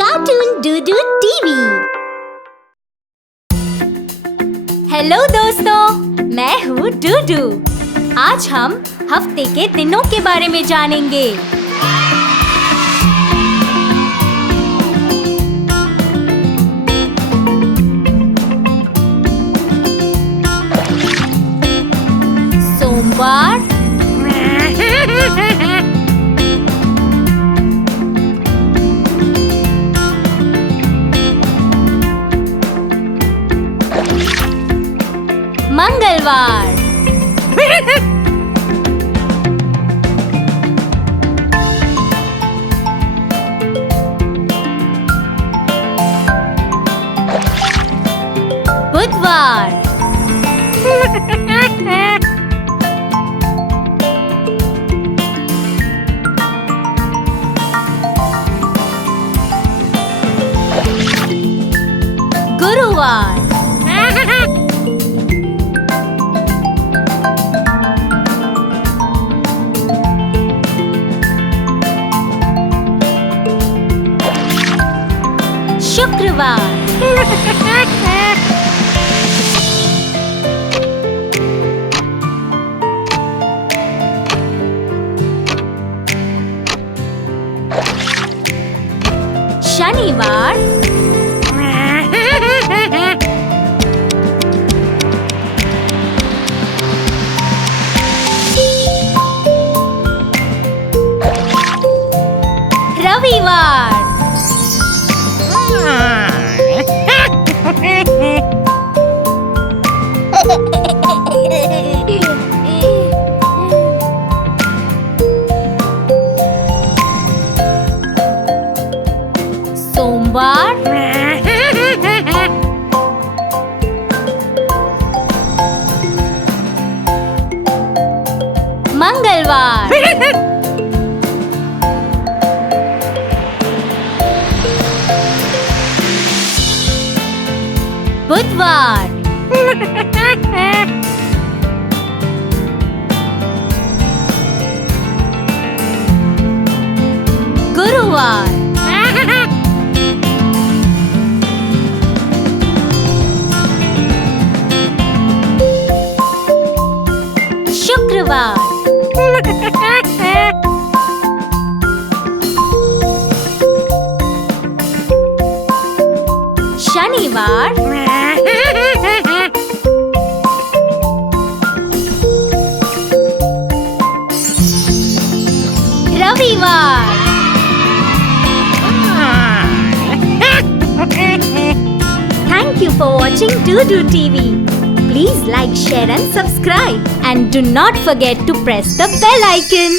कार्टून डूडू TV. Hello दोस्तों, मैं हूँ डूडू। आज हम हफ्ते के दिनों के बारे में जानेंगे। सोमवार, मंगलवार, बुधवार, गुरुवार, शुक्रवार, शनिवार, रविवार, सोमवार, मंगलवार, बुधवार, गुरुवार, शुक्रवार, शनिवार, रविवार। Thank you for watching Doodoo TV. Please like, share and subscribe. And do not forget to press the bell icon.